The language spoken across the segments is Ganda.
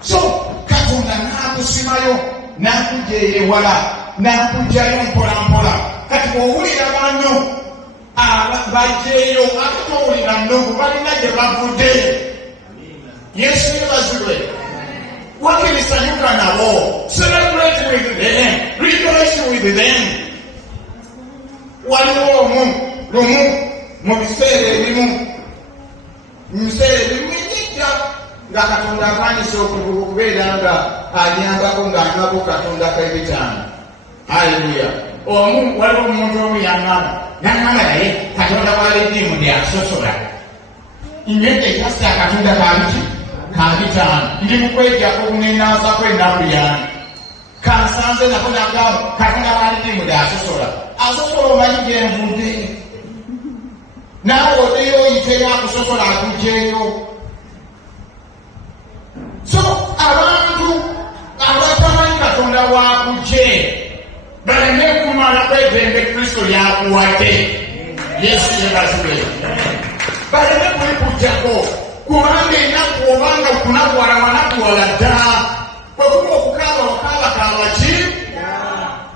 So Katonda n'akusimayo n'akujja ewala n'akujjayo mpolampola. Kati bw'owulira banno bajjeeyo ate towulira nnogu balina gye bavudde. Yesu yebazibwe. Wakirisanyuka nabo. Celebrate with them. Rejoice with them. Waliwo lumu mu biseera ebimu ejjija nga Katonda akanisa okubeera nga anyambako ng'anywako Katonda k'ebitaano. Haleluya. Waliwo omuntu omu yangamba naye Katonda w'alidiimu ndi asosola. Nywedde ekasa Katonda kabitaano. Ndi mu kwejjako obunenaazako ennaku yange. Kansanze nako nagamba Katonda w'alidiimu ndi asosola. Asosola omanyi gyenvudde. Naawe odeyo oyiteyo akusosola akugjeeyo. So abantu abatamanyi Katonda wakugje baleme kumala kwegomba Kristo lyakuwadde. Yesu yebazibwe. Baleme kulikugjako kubanga ennaku obanga kunakuwala wanakuwala ddala. Bwekuba okukaaba wakaabakaaba ki?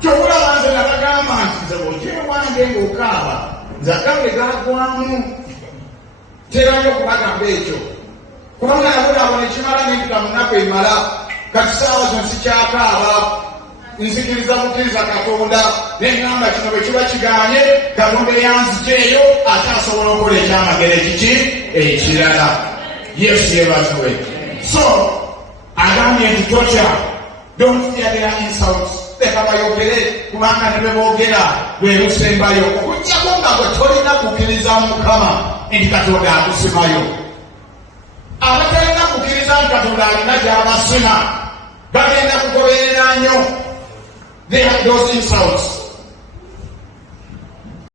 Kyobulaba nze nabagamba nti nze bw'ogyera wange ng'okaaba nze akambe gagwamu. Terayo okubagamba ekyo kubanga nabulaabona ekimala n'empita mu nnaku emala. Kati saawa zino sikyakaaba. Nzikiriza mukkiriza Katonda neŋŋamba kino bwe kiba kigaanye Katonda eyanzijeeyo ate asobola okukola ekyamagero ekirala. Yesu yebazibwe. So agambye nti totya. Don't fear their insults. Leka bayogere kubanga ne bwe boogera lwe lusembayo okuggyako nga gwe tolina kukkiriza Mukama nti Katonda akusimayo. Abatalina kukkiriza nti Katonda alina gy'abasima bagenda kugoberera nnyo those insults.